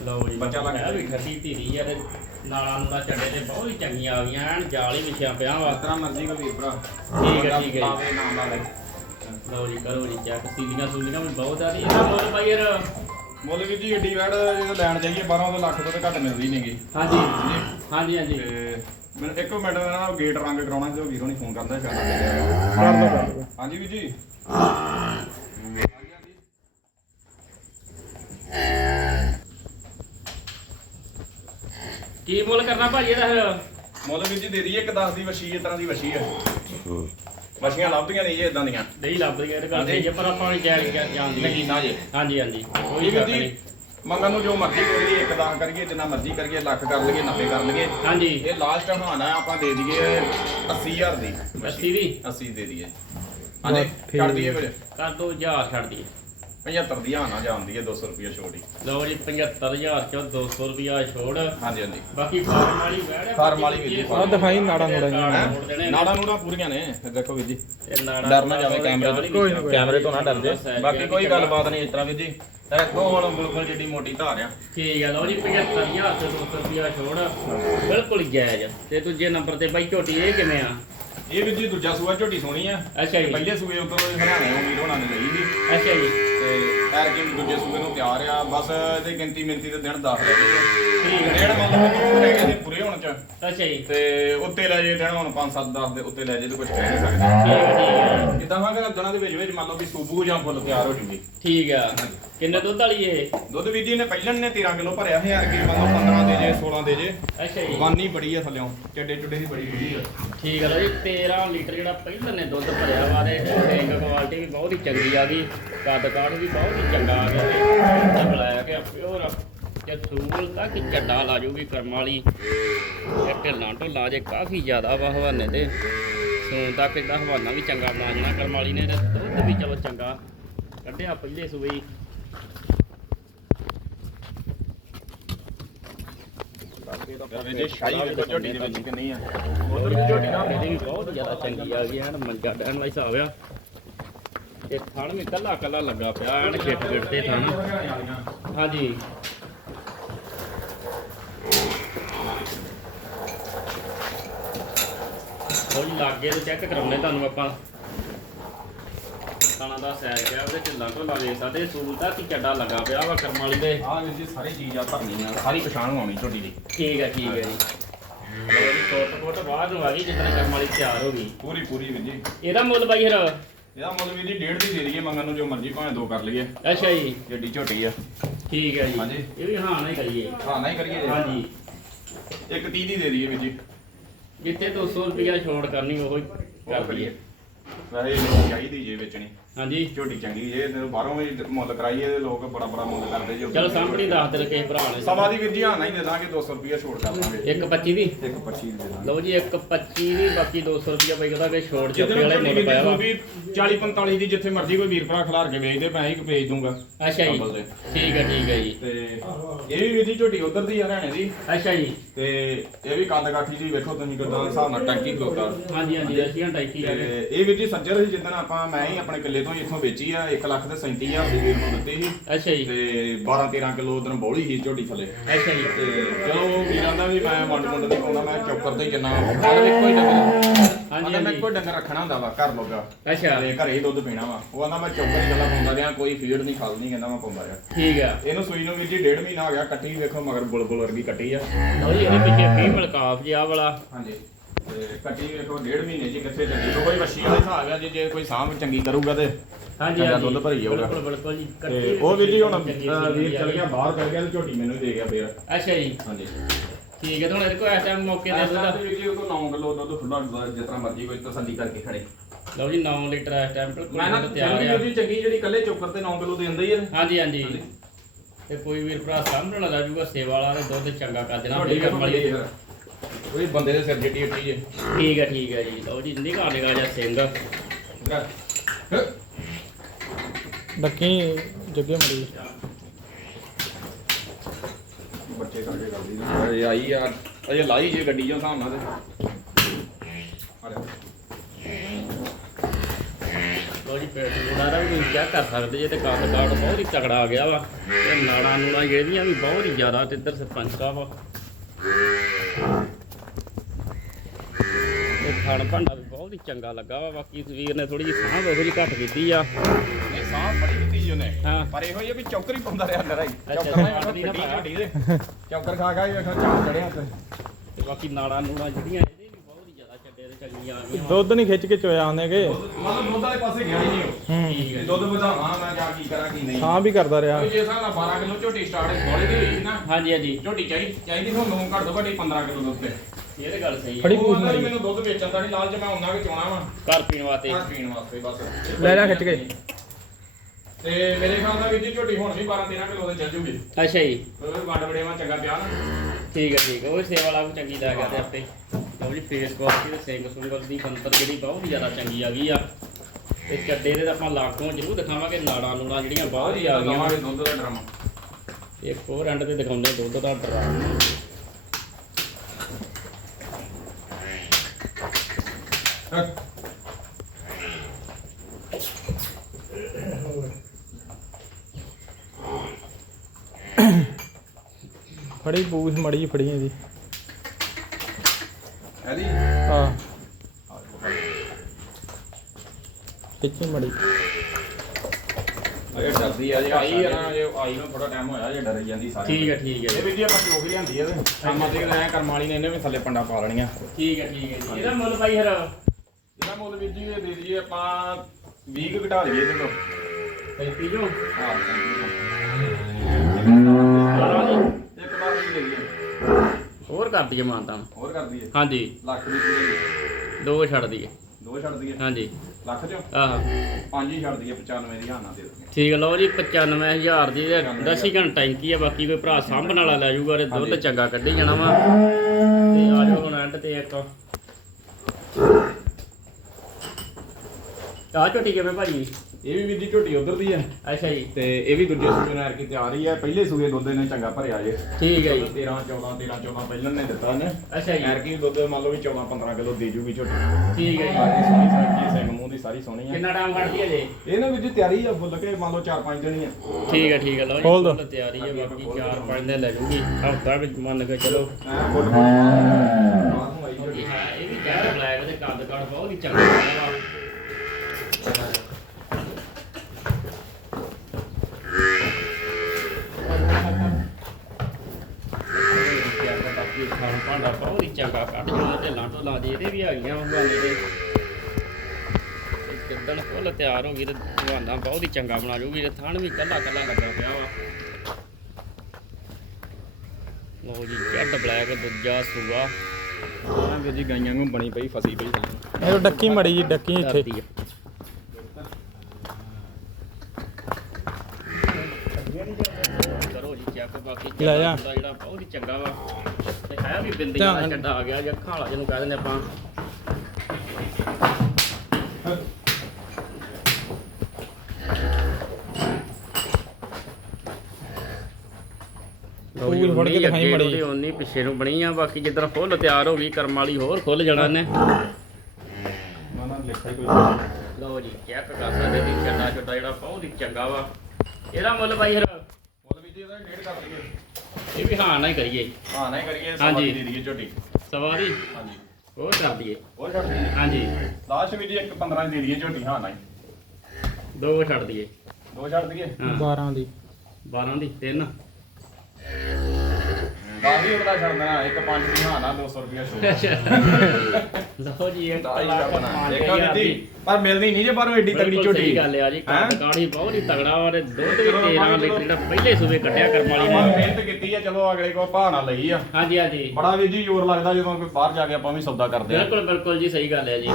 ਲਓ ਜੀ ਬੱਚਾ ਲੱਗ ਹੈ ਵੀ ਖੱਟੀ ਧੀਰੀ ਆ ਤੇ ਨਾਲਾਂ ਨੂੰ ਤਾਂ ਚੱਡੇ ਤੇ ਬਹੁਤ ਹੀ ਚੰਗੀਆਂ ਆ ਗਈਆਂ ਐਨ ਜਾਲ ਹੀ ਵਿਛਿਆ ਪਿਆ ਵਾ। ਤਰ੍ਹਾਂ ਮਰਜ਼ੀ ਕੋਈ ਵੀਰ ਭਰਾ ਠੀਕ ਹੈ, ਠੀਕ ਹੈ। ਪਾਵੇ ਨਾ ਪਾਵੇ। ਲਓ ਜੀ ਕਰੋ ਜੀ ਚੈੱਕ ਸੀਲੀਆਂ ਸੂਲੀਆਂ ਵੀ ਬਹੁਤ ਆ ਰਹੀ ਇਹਦਾ ਮੁੱਲ ਬਾਈ ਯਾਰ ਮੁੱਲ ਵੀਰ ਜੀ ਏਡੀ ਵੈੜ ਜਦੋਂ ਲੈਣ ਜਾਈਏ 12 ਤੋਂ ਲੱਖ ਤੋਂ ਤੇ ਘੱਟ ਮਿਲਦੀ ਨਹੀਂਗੀ ਹਾਂਜੀ। ਹਾਂਜੀ ਹਾਂਜੀ। ਤੇ ਮੈਨੂੰ ਇੱਕ ਮਿੰਟ ਨਾ ਗੇਟ ਰੰਗ ਕਰਾਉਣਾ ਜੋ ਵੀਰੋਂ ਨਹੀਂ ਫੋਨ ਕਰਦਾ ਸ਼ਾਇਦ। ਕਰ ਦੋ ਹਾਂਜੀ ਵੀਰ ਜੀ। ਕੀ ਮੁੱਲ ਕਰਨਾ ਭਾਜੀ ਇਹਦਾ ਫਿਰ? ਮੁੱਲ ਵੀਰ ਜੀ ਦੇ ਦਈਏ ਇੱਕ 10 ਦੀ ਵਸ਼ੀ ਇਸ ਤਰ੍ਹਾਂ ਦੀ ਵਸ਼ੀ ਹੈ ਵਸ਼ੀਆਂ ਲੱਭਦੀਆਂ ਨਹੀਂ ਜੇ ਇਦਾਂ ਦੀਆਂ। ਨਹੀਂ ਲੱਭਦੀਆਂ ਇਹ ਗੱਲ ਹੈ ਪਰ ਆਪਾਂ ਜਾਇਜ਼ ਜਾਣਦੀ ਨਹੀਂ ਨਾ ਜੇ ਹਾਂਜੀ ਹਾਂਜੀ। ਕੋਈ ਗੱਲ ਨਹੀਂ। ਮੰਗਣ ਨੂੰ ਜੋ ਮਰਜ਼ੀ ਕਰੀਏ ਇੱਕ ਦਾਨ ਕਰੀਏ ਜਿੰਨਾ ਮਰਜ਼ੀ ਕਰੀਏ ਲੱਖ ਕਰ ਲਈਏ 90 ਕਰ ਲਈਏ। ਹਾਂਜੀ। ਇਹ ਲਾਸਟ ਹਾਨਾ ਆਪਾਂ ਦੇ ਦਈਏ 80000 ਦੀ। 80 ਦੀ? 80 ਦੇ ਦਈਏ। ਹਾਂਜੀ। ਛੱਡ ਦਈਏ ਫਿਰ। ਕਰ ਦੋ ਹਜ਼ਾਰ ਛੱਡ ਦਈਏ। 75 ਦੀ ਹਾਨਾ ਜਾਂਦੀ ਹੈ 200 ਰੁਪਏ ਛੋੜੀ ਲਓ ਜੀ 75000 ਚੋਂ 200 ਰੁਪਿਆ ਛੋੜ। ਹਾਂਜੀ ਹਾਂਜੀ। ਬਾਕੀ ਫਾਰਮ ਵਾਲੀ ਵੈੜ ਹੈ ਫਾਰਮ ਵਾਲੀ ਵੀ ਜੀ, ਆਹ ਦਿਖਾਈ ਨਾੜਾਂ ਨੂੜਾਂ ਜਿਹੀਆਂ। ਨਾੜਾਂ ਦੇਣੇ ਨੇ। ਨਾੜਾ ਨੂੜਾ ਪੂਰੀਆਂ ਨੇ ਇਹ ਦੇਖੋ ਵੀਰ ਜੀ। ਇਹ ਨਾੜਾਂ ਡਰ ਨਾ ਜਾਵੇ ਕੈਮਰੇ ਤੋਂ। ਕੋਈ ਨਾ, ਕੋਈ। ਕੈਮਰੇ ਤੋਂ ਨਾ ਡਰ ਜੇ ਸਾਈਜ਼ ਬਾਕੀ ਕੋਈ ਗੱਲਬਾਤ ਨਹੀਂ ਇਸ ਤਰ੍ਹਾਂ ਵੀਰ ਜੀ। ਦੇਖੋ ਹੁਣ ਬਿਲਕੁਲ ਜਿੱਡੀ ਮੋਟੀ ਧਾਰ ਆ। ਠੀਕ ਹੈ ਲਓ ਜੀ 75000 ਤੇ 200 ਰੁਪਿਆ ਛੋੜ। ਬਿਲਕੁਲ ਜਾਇਜ਼ ਤੇ ਦੂਜੇ ਨੰਬਰ ਤੇ ਬਾਈ ਝੋਟੀ ਇਹ ਕਿਵੇਂ ਆ? ਇਹ ਵੀਰ ਜੀ ਦੂਜਾ ਸੂਆ ਝੋਟੀ ਸੋਹਣੀ ਆ। ਅੱਛਾ ਜੀ। ਪਹਿਲੇ ਸੂਏ ਉੱਪਰ ਹਰਿਆਣੇ ਵੀਰ ਹੋਣਾ ਨੇ ਲਈ ਜੀ। ਅੱਛਾ ਜੀ। ਤੇ ਐਰ ਕਿ ਦੂਜੇ ਸੂਏ ਨੂੰ ਤਿਆਰ ਆ ਬਸ ਇਹਦੀ ਗਿਣਤੀ ਮਿੰਤੀ ਦੇ ਦਿਨ ਦੱਸ ਰਹੇ ਜੀ ਠੀਕ ਹੈ ਡੇਢ ਕਿ ਹੈਗੇ ਨੇ ਹੋਣ ਚ ਅੱਛਾ ਜੀ। ਤੇ ਉੱਤੇ ਲੈ ਜੇ ਦੇਣ ਹੁਣ 5 7 10 ਦੇ ਉੱਤੇ ਲੈ ਜੇ ਤੇ ਕੁਝ ਕਹਿ ਨਹੀਂ ਸਕਦੇ। ਠੀਕ ਹੈ ਠੀਕ ਹੈ। ਜਿੱਦਾਂ ਹਾਂ ਕਿ ਦਿਨਾਂ ਦੇ ਵਿੱਚ ਵਿੱਚ ਮੰਨ ਲਓ ਵੀ ਸੂਬੂ ਜਾਂ ਫੁੱਲ ਤਿਆਰ ਹੋ ਜੂਗੀ। ਠੀਕ ਆ। ਕਿੰਨੇ ਦੁੱਧ ਵਾਲੀ ਇਹ? ਦੁੱਧ ਵੀਰ ਜੀ ਨੇ ਪਹਿਲਣ ਨੇ 13 ਕਿਲੋ ਭਰਿਆ ਹੈ ਯਾਰ ਕਿ ਮੰਨ ਲਓ 15 ਦੇ ਜੇ 16 ਦੇ ਜੇ। ਅੱਛਾ ਜੀ। ਬਾਨੀ ਬੜੀ ਆ ਥੱਲਿਓਂ ਚੱਡੇ ਚੁੱਡੇ ਦੀ ਬੜੀ ਆ। ਠੀਕ ਹੈ ਲਓ ਜੀ 13 ਲੀਟਰ ਜਿਹੜਾ ਪਹਿਲਾਂ ਨੇ ਦੁੱਧ ਭਰਿਆ ਵਾ ਸਿੰਗ ਕੁਆਲਿਟੀ ਵੀ ਬਹੁਤ ਹੀ ਚੰਗੀ ਆ ਗਈ। ਕੱਦ ਕਾਠ ਵੀ ਬਹੁਤ ਹੀ ਚੰਗਾ ਆ ਗਿਆ ਤੇ। ਬੁਲਾਇਆ ਕਿ ਪਿਓਰ ਤੇ ਸੂਲ ਤੱਕ ਚੱਡਾ ਲਾ ਜੂਗੀ ਕਰਮ ਵਾਲੀ? ਇਹ ਢਿੱਲਾਂ ਢੁੱਲਾਂ ਜੇ ਕਾਫੀ ਜ਼ਿਆਦਾ ਵਾ ਹਵਾਨੇ ਤੇ? ਸੂਨ ਤੱਕ ਇਹਦਾ ਹਵਾਨਾ ਵੀ ਚੰਗਾ ਬਣਾ ਜਣਾ ਕਰਮ ਵਾਲੀ ਨੇ ਤੇ ਦੁੱਧ ਵੀ ਚਲੋ ਚੰਗਾ। ਕੱਢਿਆ ਪਹਿਲੇ ਜੀ ਵੀ ਬਹੁਤ ਜ਼ਿਆਦਾ ਚੰਗੀ ਆ ਗਈ ਐਨ ਮੰਜਾ ਡੈਣ ਵਾਲਾ ਹਿਸਾਬ ਆ। ਤੇ ਥਣ ਵੀ ਕੱਲਾ ਕੱਲਾ ਲੱਗਾ ਪਿਆ ਐਨ ਛਿੱਟ ਗਿੱਟ ਤੇ ਥਣ। ਹਾਂਜੀ। ਜੀ ਲਾਗੇ ਤੇ ਚੈੱਕ ਕਰਾਉਣੇ ਤੁਹਾਨੂੰ ਆਪਾਂ। ਖਾਣਾ ਦਾ ਸੈਰ ਗਿਆ ਉਹਦੇ ਢਿੱਲਾਂ ਢੋਲਾ ਵੇਖ ਸਕਦੇ ਸੂਲ ਦਾ ਕੀ ਚੱਡਾ ਲੱਗਾ ਪਿਆ ਵਾ ਕਰਮ ਵਾਲੀ ਦੇ। ਆ ਵੀਰ ਜੀ ਸਾਰੀ ਚੀਜ਼ ਆ ਭਰਨੀ ਆ ਸਾਰੀ ਪਛਾਣ ਆਉਣੀ ਝੋਟੀ ਦੀ। ਠੀਕ ਹੈ ਠੀਕ ਹੈ ਜੀ। ਲਓ ਜੀ ਫੁੱਟ ਬਾਅਦ ਨੂੰ ਆ ਗਈ ਜਿੱਦਾਂ ਕਰਮ ਵਾਲੀ ਤਿਆਰ ਹੋ ਗਈ। ਪੂਰੀ ਪੂਰੀ ਵੀਰ ਜੀ। ਇਹਦਾ ਮੁੱਲ ਬਾਈ ਫਿਰ? ਇਹਦਾ ਮੁੱਲ ਵੀਰ ਜੀ ਡੇਢ ਦੀ ਦੇ ਦਈਏ ਮੰਗਣ ਨੂੰ ਜੋ ਮਰਜ਼ੀ ਭਾਵੇਂ ਦੋ ਕਰ ਲਈਏ। ਅੱਛਾ ਜੀ। ਜੱਡੀ ਝੋਟੀ ਆ। ਠੀਕ ਹੈ ਜੀ। ਹਾਂਜੀ। ਇਹ ਵੀ ਹਾਂ ਨਹੀਂ ਕਰੀਏ। ਹਾਂ ਨਹੀਂ ਕਰੀਏ। ਜੀ। ਹਾਂਜੀ। ਇੱਕ 30 ਦੀ ਦੇ ਦਈਏ ਵੀਰ ਜੀ। ਜਿੱਥੇ 200 ਰੁਪਿਆ ਛੋੜ ਕਰਨੀ ਉਹ ਹੀ ਕਰ ਦਈਏ ਵੈਸੇ ਲੋਕ ਚਾਹੀਦੀ ਜੇ ਵੇਚਣੀ। ਹਾਂਜੀ। ਝੋਟੀ ਚੰਗੀ ਜੇ ਇਹਨੂੰ ਬਾਹਰੋਂ ਵੀ ਮੁੱਲ ਕਰਾਈਏ ਤੇ ਲੋਕ ਬੜਾ ਬੜਾ ਮੁੱਲ ਕਰਦੇ ਜੋ ਚਲੋ ਸਾਹਮਣੇ ਦੱਸ ਦੇ ਕਿਸੇ ਭਰਾ ਨੇ। ਸਵਾ ਦੀ ਵੀਰ ਜੀ ਹਾਂ ਨਹੀਂ ਦੇ ਦਾਂਗੇ 200 ਰੁਪਏ ਛੋੜ ਕਰ ਦਾਂਗੇ। ਇੱਕ 25 ਦੀ? ਇੱਕ 25 ਦੇ ਦਾਂਗੇ। ਲਓ ਜੀ ਇੱਕ 25 ਦੀ ਬਾਕੀ 200 ਰੁਪਿਆ ਪਈ ਕਹਦਾ ਕਿ ਛੋੜ ਚੱਪੇ ਵਾਲੇ ਮੁੱਲ ਪਾਇਆ ਵਾ। ਵੀ 40 45 ਦੀ ਜਿੱਥੇ ਮਰਜ਼ੀ ਕੋਈ ਵੀਰ ਭਰਾ ਖਿਲਾਰ ਕੇ ਵੇਚਦੇ ਮੈਂ ਹੀ ਭੇਜ ਦੂੰਗਾ। ਅੱਛਾ ਜੀ। ਠੀਕ ਹੈ ਠੀਕ ਹੈ ਜੀ। ਤੇ ਇਹ ਵੀ ਵੀਰ ਜੀ ਝੋਟੀ ਉਧਰ ਦੀ ਹਰਿਆਣੇ ਦੀ। ਅੱਛਾ ਜੀ। ਤੇ ਇਹ ਵੀ ਕੰਦ ਕਾਠੀ ਜੀ ਵੇਖੋ ਤੁਸੀਂ ਕਿਦਾਂ ਹਿਸਾਬ ਨਾਲ ਟੈਂਕੀ ਖਲੋਤਾ। ਹਾਂਜੀ ਹਾਂਜੀ ਤੇ ਹੈ ਇਹ ਵੀਰ ਜੀ ਸੱਜਰ ਸੀ ਜਿੱਦਣ ਆਪਾਂ ਮੈਂ ਹੀ ਆਪਣੇ ਕਿੱਲੇ ਤੋਂ ਹੀ ਇੱਥੋਂ ਵੇਚੀ ਆ 1 ਲੱਖ ਤੇ 37000 ਦੀ ਵੀਰ ਨੂੰ ਦਿੱਤੀ ਸੀ। ਅੱਛਾ ਜੀ। ਤੇ 12 13 ਕਿਲੋ ਉਦੋਂ ਬੌਲੀ ਸੀ ਝੋਟੀ ਥੱਲੇ। ਅੱਛਾ ਜੀ। ਤੇ ਚਲੋ ਵੀਰਾਂ ਦਾ ਵੀ ਮੈਂ ਵੰਡ ਵੰਡ ਨਹੀਂ ਪਾਉਣਾ ਮੈਂ ਚੌਕਰ ਤੇ ਜਿੰਨਾ। ਮਤਲਬ ਇੱਕੋ ਹੀ ਡੰਗਰ ਹਾਂਜੀ। ਮੈਂ ਹੀ ਡੰਗਰ ਰੱਖਣਾ ਹੁੰਦਾ ਵਾ ਘਰ ਲੋਗਾ ਅੱਛਾ। ਤੇ ਘਰੇ ਹੀ ਦੁੱਧ ਪੀਣਾ ਵਾ। ਉਹ ਆਂਦਾ ਮੈਂ ਚੌਕਰ ਹੀ ਗੱਲਾਂ ਪਾਉਂਦਾ ਰਿਹਾ ਕੋਈ ਫੀਡ ਨਹੀਂ ਖਲ ਨਹੀਂ ਕਹਿੰਦਾ ਮੈਂ ਪਾਉਂਦਾ ਰਿਹਾ। ਠੀਕ ਆ। ਇਹਨੂੰ ਸੂਈ ਨੂੰ ਵੀਰ ਜੀ ਡੇਢ ਮਹੀਨਾ ਹੋ ਗਿਆ ਕੱਟੀ ਵੇਖੋ ਮਗਰ ਬੁਲਬੁਲ ਵਰਗੀ ਕੱਟੀ ਆ। ਲਓ ਜੀ ਇਹਦੇ ਪਿੱਛੇ ਫੀਮੇਲ ਕਾਫ ਜੀ ਆ ਵਾਲਾ। ਹਾਂਜੀ। ਤੇ ਕੱਟੀ ਵੇਖੋ ਡੇਢ ਮਹੀਨੇ ਜੀ ਕਿੱਥੇ ਚੱਲੀ। ਕੋਈ ਵੱਛੀ ਵਾਲਾ ਹਿਸਾਬ ਆ ਜੀ ਜੇ ਕੋਈ ਸਾਂਭ ਚੰਗੀ ਕਰੂਗਾ ਤੇ ਹਾਂਜੀ ਚੰਗਾ ਹਾਂਜੀ। ਦੁੱਧ ਭਰੀ ਜਾਊਗਾ। ਬਿਲਕੁਲ ਬਿਲਕੁਲ ਜੀ। ਤੇ ਕੱਟੀ ਉਹ ਵੀਰ ਜੀ ਹੁਣ ਚੰਗੀ ਅਹ, ਵੀਰ ਚੰਗੀ ਚਲ ਗਿਆ ਬਾਹਰ ਕਰ ਗਿਆ ਤੇ ਝੋਟੀ ਮੈਨੂੰ ਦੇ ਗਿਆ ਫੇਰ। ਅੱਛਾ ਜੀ। ਹਾਂਜੀ। ਠੀਕ ਹੈ ਤੇ ਹੁਣ ਇਹਦੇ ਕੋਲ ਇਸ ਟਾਈਮ ਮੌਕੇ ਤੇ ਇਸ ਦੁੱਧ ਤਰ੍ਹਾਂ ਦੇ ਵੀਰ ਜੀ ਉਹ 9 ਕਿਲੋ ਦੁੱਧ ਖੁੱਲਾ ਜਿਸ ਤਰ੍ਹਾਂ ਮਰਜ਼ੀ ਕੋਈ ਤਸੱਲੀ ਕਰਕੇ ਖੜੇ। ਲਓ ਜੀ 9 ਲੀਟਰ ਇਸ ਟਾਈਮ ਬਿਲਕੁਲ ਮੈਂ ਨਾ ਦੁੱਧ ਤਿਆਰ ਚੰਗੀ ਆ। ਵੀਰ ਜੀ ਚੰਗੀ ਜਿਹੜੀ ਕੱਲੇ ਚੋਕਰ ਤੇ 9 ਕਿਲੋ ਦੇ ਦਿੰਦਾ ਹੀ ਆ। ਹਾਂਜੀ ਹਾਂਜੀ। ਤੇ ਕੋਈ ਵੀਰ ਭਰਾ ਸਾਹਮਣੇ ਲਾ ਜੂਗਾ ਸੇਵਾ ਵਾਲਾ ਤੇ ਦੁੱਧ ਚੰਗਾ ਕਰ ਦੇਣਾ ਫਿਰ ਵੇਖੋ ਵਾਲੀ ਉਹ ਬੰਦੇ ਦੇ ਸਿਰ ਜਿੱਡੀ ਉੱਠੀ ਜੇ ਠੀਕ ਹੈ ਠੀਕ ਹੈ ਜੀ। ਲਓ ਜੀ ਨਿਗਾਹ ਨਿਗਾਹ ਜਿਹਾ ਸਿੰਘ। ਡੱਕੀ ਜੱਗੇ ਮੜੀ ਬੱਚੇ ਕਾਗੇ ਕਰਦੀ ਨੇ? ਇਹ ਆਈ ਆ ਅਜੇ ਲਾਈ ਜੇ ਗੱਡੀ ਜੋ ਹਿਸਾਬ ਨਾਲ ਤੇ। ਆ ਲੈ। ਲਓ ਜੀ ਪੇਟ ਦਾ ਵੀ ਤੁਸੀਂ ਚੈੱਕ ਕਰ ਸਕਦੇ ਜੇ ਤੇ ਕੱਦ ਕਾਠ ਬਹੁਤ ਹੀ ਤਕੜਾ ਆ ਗਿਆ ਵਾ। ਤੇ ਨਾੜਾਂ ਨੂੜਾਂ ਜਿਹੜੀਆਂ ਵੀ ਬਹੁਤ ਹੀ ਜ਼ਿਆਦਾ ਤੇ ਇੱਧਰ ਸਰਪੰਚ ਸਾਹਿਬ ਇਹ ਖਾਣ ਭਾਂਡਾ ਵੀ ਬਹੁਤ ਹੀ ਚੰਗਾ ਲੱਗਾ ਵਾ ਬਾਕੀ ਇਸ ਵੀਰ ਨੇ ਥੋੜੀ ਜਿਹੀ ਸਾਂਭ ਉਹੋ ਜਿਹੀ ਘੱਟ ਕੀਤੀ ਆ। ਇਹ ਸਾਹ ਬੜੀ ਦਿੱਤੀ ਜੀ ਉਹਨੇ। ਹਾਂ। ਪਰ ਇਹੋ ਹੀ ਆ ਵੀ ਚੌਕਰ ਹੀ ਪਾਉਂਦਾ ਰਿਹਾ ਅੰਦਰ ਆਈ ਅੱਛਾ, ਚੌਕਰ ਅੱਛਾ, ਨਾਲ ਨਹੀਂ ਨਾ ਪਾਇਆ। ਗੱਡੀ ਦੇ। ਚੌਕਰ ਖਾ ਖਾ ਕੇ ਵੇਖੋ ਚਾਹ ਚੜਿਆ ਤੇ ਤੇ ਬਾਕੀ ਨਾੜਾਂ ਨੂੜਾਂ ਜਿਹੜੀਆਂ ਇਹਦੇ ਵੀ ਬਹੁਤ ਹੀ ਜ਼ਿਆਦਾ ਚੱਡੇ ਤੇ ਚੰਗੀਆਂ ਆ ਗਈਆਂ। ਵਾ। ਦੁੱਧ ਨਹੀਂ ਖਿੱਚ ਕੇ ਚੋਇਆ ਉਹਨੇਗੇ ਮਤਲਬ ਦੁੱਧ ਵਾਲੇ ਪਾਸੇ ਗਿਆ ਹੀ ਨਹੀਂ ਉਹ। ਹੂੰ। ਠੀਕ ਹੈ। ਵੀ ਦੁੱਧ ਵਧਾਵਾਂ ਮੈਂ ਜਾਂ ਕੀ ਕਰਾਂ ਕੀ ਨਹੀਂ। ਹਾਂ ਵੀ ਕਰਦਾ ਰਿਹਾ। ਕੋਈ ਜੇ ਨਾਲ 12 ਕਿਲੋ ਝੋਟੀ ਸਟਾਰਟ ਬੋਲੇ ਦੀ ਹੋਈ ਸੀ ਨਾ। ਹਾਂਜੀ ਹਾਂਜੀ। ਝੋਟੀ ਚਾਹੀ ਚਾਹੀਦੀ ਤੁਹਾਨੂੰ ਘੱਟ ਤੋਂ ਘੱਟ ਹੀ 15 ਕਿਲੋ ਦੁੱਧ ਤੇ। ਇਹ ਤੇ ਗੱਲ ਸਹੀ ਹੈ ਫੜੀ ਉਹ ਪੂਛ ਕਹਿੰਦਾ ਵੀ ਮਾਰੀ। ਮੈਨੂੰ ਦੁੱਧ ਵੇਚਣ ਦਾ ਨਹੀਂ ਲਾਲਚ ਮੈਂ ਉਹਨਾਂ ਕੇ ਚੋਣਾ ਵਾ। ਘਰ ਪੀਣ ਵਾਸਤੇ। ਘਰ ਪੀਣ ਵਾਸਤੇ ਬਸ। ਲੈ ਜਾ ਖਿੱਚ ਕੇ। ਤੇ ਮੇਰੇ ਖਿਆਲ ਨਾਲ ਵੀ ਜੀ ਝੋਟੀ ਹੁਣ ਵੀ 12 13 ਕਿਲੋ ਦੇ ਚੱਲ ਜੂਗੀ। ਅੱਛਾ ਜੀ। ਉਹ ਵੰਡ ਵੜੇਵਾ ਚੰਗਾ ਪਿਆ ਨਾ। ਠੀਕ ਹੈ ਠੀਕ ਹੈ ਉਹ ਸੇਵਾ ਵਾਲਾ ਵੀ ਚੰਗੀ ਲੱਗ ਤੇ ਆਪੇ। ਲਓ ਜੀ ਫੇਸ ਕੁਆਲਿਟੀ ਤੇ ਸਿੰਘ ਸੁੰਗਲ ਦੀ ਬੰਤਰ ਜਿਹੜੀ ਬਹੁਤ ਹੀ ਜ਼ਿਆਦਾ ਚੰਗੀ ਆ ਗਈ ਆ। ਤੇ ਚੱਡੇ ਦੇ ਤਾਂ ਆਪਾਂ ਲਾਗੋਂ ਜ਼ਰੂਰ ਦਿਖਾਵਾਂਗੇ ਨਾੜਾਂ ਨੂੜਾਂ ਜਿਹੜੀਆਂ ਬਹੁਤ ਹੀ ਆ ਗਈਆਂ। ਦੁੱਧ ਦਾ ਡਰਮ। ਇੱਕ ਹੋਰ ਐਂਡ ਤੇ ਦਿਖਾਉਂਦੇ ਦੁੱਧ ਦਾ ਡਰਾਮ। ਫੜੀ ਪੂਛ ਮੜੀ ਫੜੀ ਇਹਦੀ। ਇਹਦੀ? ਹਾਂ। ਟਿੱਕੀ ਮੜੀ। ਅਜੇ ਡਰਦੀ ਆ ਜੇ ਆਈ ਆ ਨਾ ਜੇ ਆਈ ਨੂੰ ਥੋੜਾ ਟਾਈਮ ਹੋਇਆ ਜੇ ਡਰ ਜਾਂਦੀ ਸਾਰੀ। ਠੀਕ ਹੈ ਠੀਕ ਹੈ ਇਹ ਵੀ ਜੀ ਆਪਾਂ ਚੋਕ ਲਿਆਂਦੀ ਆ ਤੇ ਸ਼ਾਮਾਂ ਤੇ ਐ ਕਰਮ ਵਾਲੀ ਨੇ ਇਹਨੇ ਵੀ ਥੱਲੇ ਪੰਡਾ ਪਾ ਲੈਣੀਆਂ। ਠੀਕ ਹੈ ਠੀਕ ਹੈ ਜੀ। ਇਹਦਾ ਮੁੱਲ ਭਾਈ ਹਰ ਮੁੱਲ ਵੀਰ ਜੀ ਇਹ ਦੇ ਦਈਏ ਆਪਾਂ 20 ਕੁ ਘਟਾ ਦਈਏ ਇਹਦੇ ਤੋਂ। 35 ਜੋ ਹਾਂ ਇੱਕ ਵਾਰ ਵੀ ਦੇ ਦਈਏ। ਹੋਰ ਕਰ ਦਈਏ ਮਾਨਤਾ ਹੋਰ ਕਰ ਦਈਏ। ਹਾਂਜੀ। ਲੱਖ ਦੀ ਪੂਰੀ ਦੋ ਛੱਡ ਦਈਏ। ਦੋ ਛੱਡ ਦਈਏ? ਹਾਂਜੀ। ਲੱਖ ਚੋਂ? ਆਹ। ਪੰਜ ਹੀ ਛੱਡ ਦਈਏ 95 ਦੀ ਹਾਨਾ ਦੇ ਦਾਂਗੇ ਠੀਕ ਹੈ ਲਓ ਜੀ 95000 ਦੀ ਤੇ 10 ਘੰਟਾ ਟੈਂਕੀ ਆ ਬਾਕੀ ਕੋਈ ਭਰਾ ਸਾਂਭਣ ਵਾਲਾ ਲੈ ਜਾਊਗਾ ਤੇ ਦੁੱਧ। ਚੰਗਾ ਕੱਢੀ ਜਾਣਾ ਵਾ। ਤੇ ਆ ਜਾਓ ਹੁਣ ਐਂਡ ਤੇ ਇੱਕ। ਆ ਝੋਟੀ ਕਿਵੇਂ ਭਾਜੀ? ਇਹ ਵੀ ਵੀਰ ਜੀ ਝੋਟੀ ਉਧਰ ਦੀ ਆ। ਅੱਛਾ ਜੀ। ਤੇ ਇਹ ਵੀ ਦੂਜੇ ਸੂਬੇ ਨਾਲ ਕੀ ਤਿਆਰ ਹੀ ਆ। ਪਹਿਲੇ ਸੂਬੇ ਦੁੱਧ ਨੇ ਚੰਗਾ ਭਰਿਆ ਜੇ। ਠੀਕ ਹੈ ਜੀ। 13 14 13 14 ਪਹਿਲਾਂ ਨੇ ਦਿੱਤਾ ਨੇ। ਅੱਛਾ ਜੀ। ਐਰ ਕੀ ਦੁੱਧ ਮੰਨ ਲਓ ਵੀ 14 15 ਕਿਲੋ ਦੇ ਜੂਗੀ ਝੋਟੀ। ਠੀਕ ਹੈ ਜੀ। ਬਾਕੀ ਸੋਹਣੀ ਸਾਰੀ ਸਿੰਘ ਮੂੰਹ ਦੀ ਸਾਰੀ ਸੋਹਣੀ ਆ। ਕਿੰਨਾ ਟਾਈਮ ਕੱਢਦੀ ਹੈ ਜੀ? ਇਹ ਨਾ ਵੀਰ ਜੀ ਤਿਆਰੀ ਆ ਫੁੱਲ ਕੇ ਮੰਨ ਲਓ 4-5 ਦਿਨ ਹੀ ਆ। ਠੀਕ ਹੈ ਠੀਕ ਹੈ ਲਓ ਜੀ। ਫੁੱਲ ਤਿਆਰੀ ਹੈ ਬਾਕੀ 4-5 ਦਿਨ ਲੈ ਜੂਗੀ। ਹਫਤਾ ਵਿੱਚ ਮੰਨ ਕੇ ਚਲੋ। ਫੁੱਲ ਭਾਂਡਾ ਬਹੁਤ ਹੀ ਚੰਗਾ ਕੱਢ ਜੂਗਾ ਤੇ ਲਾਂਟੋ ਲਾ ਦੇ ਇਹਦੇ ਵੀ ਹੈਗੀਆਂ ਬਹਾਨੇ ਦੇ ਤੇ ਜਿੱਦਣ ਫੁੱਲ ਤਿਆਰ ਹੋ ਗਈ ਤੇ ਬਹਾਨਾ ਬਹੁਤ ਹੀ ਚੰਗਾ ਬਣਾ ਜੂਗੀ। ਤੇ ਥਣ ਵੀ ਕੱਲਾ ਕੱਲਾ ਲੱਗਾ ਪਿਆ ਵਾ। ਲੋ ਜੀ ਜੈਡ ਬਲੈਕ ਦੂਜਾ ਸੂਆ। ਆ ਵੀਰ ਜੀ ਗਾਈਆਂ ਨੂੰ ਬਣੀ ਪਈ ਫਸੀ ਪਈ ਇਹ ਡੱਕੀ ਮੜੀ ਜੀ ਡੱਕੀ ਇੱਥੇ। ਕਰੋ ਜੀ ਚੈੱਕ ਬਾਕੀ। ਜਿਹੜਾ ਬਹੁਤ ਹੀ ਚੰਗਾ ਵਾ। ਤੇ ਹੈ ਵੀ ਬਿੰਦੀਆਂ ਦਾ ਧਿਆਨ। ਚੱਡਾ ਆ ਗਿਆ ਜਾਂ ਅੱਖਾਂ ਵਾਲਾ ਜਿਹਨੂੰ ਕਹਿ ਦਿੰਦੇ ਆਪਾਂ। ਲਓ ਜੀ, ਫੂਲ ਫੜ ਕੇ ਉਨੀ ਦਿਖਾਈ ਅੱਗੇ ਮਾੜੀ। ਉਹਦੀ ਉਨੀ ਪਿੱਛੇ ਨੂੰ ਬਣੀ ਆ ਬਾਕੀ ਜਿੱਦਾਂ ਫੁੱਲ ਤਿਆਰ ਹੋ ਗਈ ਕਰਮ ਵਾਲੀ ਹੋਰ ਖੁੱਲ ਜਾਣਾ ਨੇ ਨਾ ਨਾ ਹੀ ਕੋਈ ਲਓ ਜੀ ਚੈੱਕ ਕਰ ਸਕਦੇ ਚੱਡਾ ਚੱਡਾ ਜਿਹੜਾ ਬਹੁਤ ਹੀ ਚੰਗਾ ਵਾ। ਇਹਦਾ ਮੁੱਲ ਬਾਈ ਮੁੱਲ ਵੀਰ ਜੀ ਇਹਦਾ ਡੇਢ ਕਰ ਦਈਏ ਇਹ ਵੀ ਹਾਂ ਨਾ ਹੀ ਕਰੀਏ। ਹਾਂ ਨਹੀਂ ਕਰੀਏ ਹਾਂਜੀ। ਸਵਾਦੀ ਦੇ ਦਈਏ ਝੋਟੀ। ਸਵਾਰੀ? ਹਾਂਜੀ। ਹੋਰ ਕਰ ਦਈਏ। ਹੋਰ ਛੱਡ ਦਈਏ। ਹਾਂਜੀ। ਲਾਸਟ ਵੀਰ ਜੀ ਇੱਕ 15 ਦੀ ਦੇ ਦਈਏ ਝੋਟੀ ਹਾਂ ਨਹੀਂ ਦੋ ਛੱਡ ਦਈਏ। ਦੋ ਛੱਡ ਦਈਏ? ਹਾਂ। 12 ਦੀ। 12 ਦੀ ਤਿੰਨ। ਦਸ ਹੀ ਉਹਦਾ ਛੱਡ ਦੇਣਾ ਇੱਕ ਪੰਜ ਦੀ ਹਾਂ ਨਾ 200 ਰੁਪਿਆ ਛੋੜ ਲਓ ਜੀ ਦੇਖੋ ਪਰ ਮਿਲਦੀ ਨਹੀਂ ਜੇ ਬਾਹਰੋਂ ਏਡੀ ਤਗੜੀ ਝੋਟੀ ਸਹੀ ਗੱਲ ਆ ਜੀ ਕਾੜੀ ਬਹੁਤ ਹੀ ਤਗੜਾ ਵਾ ਤੇ ਦੁੱਧ ਵੀ ਚਲੋ 13 ਚਲੋ। ਲੀਟਰ ਜਿਹੜਾ ਪਹਿਲੇ ਸੂਬੇ ਕੱਢਿਆ ਕਰਮ ਵਾਲੀ ਨੇ। ਮਿਹਨਤ ਕੀਤੀ ਆ ਚਲੋ ਅਗਲੇ ਕੋ ਭਾਣਾ ਲਈ ਆ। ਹਾਂਜੀ ਹਾਂਜੀ। ਬੜਾ ਵੀਰ ਜੀ ਜ਼ੋਰ ਲੱਗਦਾ ਜਦੋਂ ਕੋਈ ਬਾਹਰ ਜਾ ਕੇ ਆਪਾਂ ਵੀ ਸੌਦਾ ਕਰਦੇ ਆ। ਬਿਲਕੁਲ ਬਿਲਕੁਲ ਜੀ ਸਹੀ ਗੱਲ ਹੈ ਜੀ।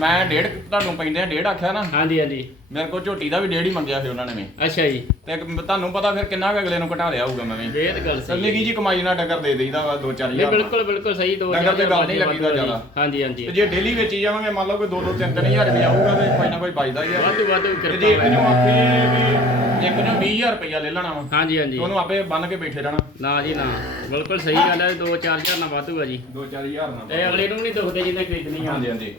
ਮੈਂ ਡੇਢ ਤੁਹਾਨੂੰ ਪੈਂਦੇ ਆ ਡੇਢ ਆਖਿਆ ਨਾ। ਹਾਂਜੀ ਹਾਂਜੀ। ਮੇਰੇ ਕੋਲ ਝੋਟੀ ਦਾ ਵੀ ਡੇਢ ਹੀ ਮੰਗਿਆ ਸੀ ਉਹਨਾਂ ਨੇ ਵੀ ਅੱਛਾ ਜੀ। ਤੇ ਤੁਹਾਨੂੰ ਪਤਾ ਫਿਰ ਕਿੰਨਾ ਕੁ ਅਗਲੇ ਨੂੰ ਘਟਾ ਲਿਆ ਹੋਊਗਾ ਮੈਂ ਵੀ। ਇਹ ਤਾਂ ਗੱਲ ਸਹੀ ਚੱਲੇ ਹੈ ਕੀ ਜੀ। ਕਮਾਈ ਨਾਲ ਟੱਕਰ ਦੇ ਦੇਈਦਾ ਵਾ 2-4000 ਨਹੀਂ ਬਿਲਕੁਲ ਬਿਲਕੁਲ ਸਹੀ ਦੋ ਨਗਰ ਤੇ ਹਜ਼ਾਰ ਗੱਲ ਨਹੀਂ ਲੱਗੀਦਾ ਜ਼ਿਆਦਾ। ਹਾਂਜੀ ਹਾਂਜੀ। ਤੇ ਜੇ ਡੇਲੀ ਵੇਚੀ ਜਾਵਾਂਗੇ ਮੰਨ ਲਓ ਕੋਈ 2-2 3-3000 ਰੁਪਏ ਆਊਗਾ ਤੇ ਕੋਈ ਨਾ ਕੋਈ ਬਚਦਾ ਹੀ ਆ। ਵਾਧੂ ਵਾਧੂ ਤੇ ਜੇ ਕਿਰਪਾ ਇੱਕ ਨੂੰ ਆਖੀਏ ਵੀ ਇੱਕ ਨੂੰ 20000 ਰੁਪਇਆ ਲੈ ਲੈਣਾ ਵਾ ਹਾਂਜੀ ਤੇ ਹਾਂਜੀ ਉਹਨੂੰ ਆਪੇ ਬੰਨ ਕੇ ਬੈਠੇ ਰਹਿਣਾ। ਨਾ ਜੀ ਨਾ। ਬਿਲਕੁਲ ਸਹੀ ਗੱਲ ਹੈ 2-4000 ਨਾਲ ਵਾਧੂ ਆ ਜੀ। 2-4000 ਨਾਲ ਤੇ ਅਗਲੇ ਨੂੰ ਵੀ ਨਹੀਂ ਦੁਖਦੇ ਜਿਹਨੇ ਖਰੀਦਣੀ ਆ। ਹਾਂਜੀ ਹਾਂਜੀ।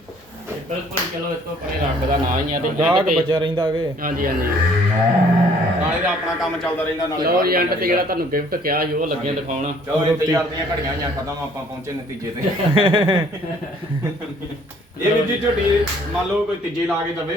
ਤੇ ਬਿਲਕੁਲ ਚਲੋ ਇਸ ਤੋਂ ਪਰੇ ਰੱਖ ਦਾ ਨਾਂ ਹੀ ਆ ਤੇ ਗਾਹਕ ਤੇ- ਬਚਿਆ ਰਹਿੰਦਾ ਅਗੇ। ਹਾਂਜੀ ਹਾਂਜੀ। ਨਾਲੇ ਦਾ ਆਪਣਾ ਕੰਮ ਚੱਲਦਾ ਰਹਿੰਦਾ ਨਾਲੇ ਲਓ ਜੀ ਐਂਡ ਤੇ ਜਿਹੜਾ ਤੁਹਾਨੂੰ ਗਿਫਟ ਕਿਹਾ ਸੀ ਉਹ ਲੱਗੇ ਦਿਖਾਉਣ। ਚਲੋ ਇੰਤਜ਼ਾਰ ਦੀਆਂ ਘੜੀਆਂ ਹੋਈਆਂ ਖਤਮ ਆਪਾਂ ਪਹੁੰਚੇ ਨਤੀਜੇ ਤੇ? ਇਹ ਵੀ ਜੀ ਝੋਟੀ ਮੰਨ ਲਓ ਕੋਈ ਤੀਜੇ ਲਾ ਕੇ ਦਵੇ।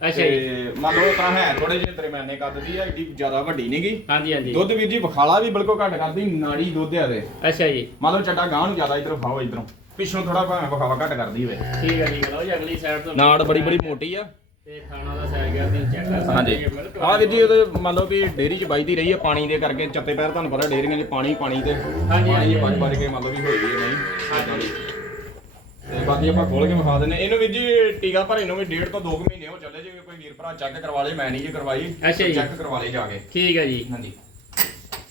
ਅੱਛਾ ਜੀ। ਤੇ ਮੰਨ ਲਓ ਤਾਂ ਹੈ ਥੋੜੇ ਜਿਹੇ ਦਰਮਿਆਨੇ ਕੱਦ ਦੀ ਹੈ ਏਡੀ ਜ਼ਿਆਦਾ ਵੱਡੀ ਨਹੀਂਗੀ ਹਾਂਜੀ ਹਾਂਜੀ। ਦੁੱਧ ਵੀਰ ਜੀ ਬਖਾਲਾ ਵੀ ਬਿਲਕੁਲ ਘੱਟ ਕਰਦੀ ਨਾੜੀ ਦੁੱਧ ਆ ਦੇ ਅੱਛਾ ਜੀ। ਮੰਨ ਲਓ ਚੱਡਾ ਗਾਂ ਨੂੰ ਜ਼ਿਆਦਾ ਇਧਰੋਂ ਖਾਓ ਇਧਰੋਂ। ਪਿੱਛੋਂ ਥੋੜਾ ਭਾਵੇਂ ਬਖਾਵਾ ਘੱਟ ਕਰਦੀ ਹੋਵੇ। ਠੀਕ ਹੈ ਠੀਕ ਹੈ ਲਓ ਜੀ ਅਗਲੀ ਸਾਈਡ ਤੋਂ ਨਾੜ ਬੜੀ ਬੜੀ ਮੋਟੀ ਆ। ਤੇ ਖਾਣਾ ਦਾ ਸਾਈਜ਼ ਗਿਆ ਤੁਸੀਂ ਚੈੱਕ ਕਰ ਸਕਦੇ ਹਾਂਜੀ ਆ ਵੀਰ ਜੀ ਉਹਦੇ ਮੰਨ ਲਓ ਵੀ ਡੇਰੀ 'ਚ ਵੱਜਦੀ ਰਹੀ ਹੈ ਪਾਣੀ ਦੇ ਕਰਕੇ ਚੱਤੇ ਪੈਰ ਤੁਹਾਨੂੰ ਪਤਾ ਡੇਰੀਆਂ 'ਚ ਪਾਣੀ ਪਾਣੀ ਤੇ ਹਾਂਜੀ, ਪਾਣੀ ਵੱਜ ਕੇ ਮੰਨ ਲਓ ਵੀ ਹੋਈ ਹੈ ਨਹੀਂ। ਹਾਂਜੀ। ਤੇ ਬਾਕੀ ਆਪਾਂ ਖੋਲ ਕੇ ਵਿਖਾ ਦਿੰਨੇ ਇਹਨੂੰ ਵੀਰ ਜੀ ਟੀਕਾ ਭਰੇ ਨੂੰ ਵੀ ਡੇਢ ਤੋਂ 2 ਮਹੀਨੇ ਹੋ ਚੱਲੇ ਜੇ ਕੋਈ ਵੀਰ ਭਰਾ ਚੈੱਕ ਕਰਵਾ ਲੇ ਮੈਂ ਨਹੀਂ ਜੀ ਕਰਵਾਈ ਅੱਛਾ ਜੀ। ਚੈੱਕ ਕਰਵਾ ਲੇ ਜਾ ਕੇ। ਠੀਕ ਹੈ ਜੀ। ਹਾਂਜੀ।